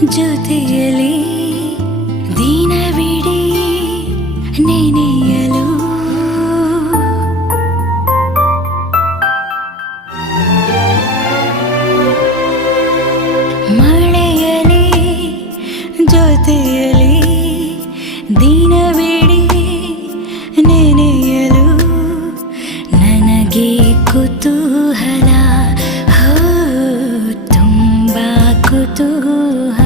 ಜೊತೆಯಲಿ ದಿನವಿಡೀ ನೆನೆಯಲು ಮಳೆಯಲಿ ಜೊತೆಯಲಿ ದಿನವಿಡೀ ನೆನೆಯಲು ನನಗೆ ಕುತೂಹಲ, ತುಂಬ ಕುತೂಹಲ.